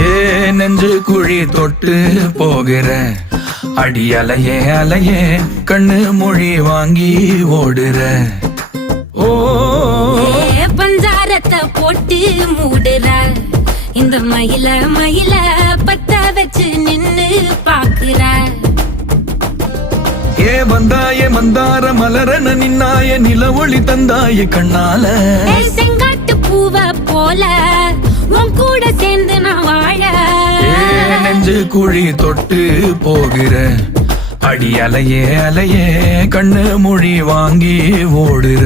ஏ நெஞ்சு குழி தொட்டு போகிற அடி அலையே அலையே கண்ணு மொழி வாங்கி ஓடுற. ஓ பஞ்சாரத்தை போட்டு மூடுற இந்த மயில மயில பத்த வச்சு நின்னு பாக்குற. ஏ வந்தாய மந்தார மலரன நின்னாய நில ஒளி தந்தாய கண்ணால. செங்காட்டு பூவ போல உன் கூட சேர்ந்து நான் வாழ. நெஞ்சு குழி தொட்டு போகிற அடி அலையே அலையே கண்ணு மொழி வாங்கி ஓடுற.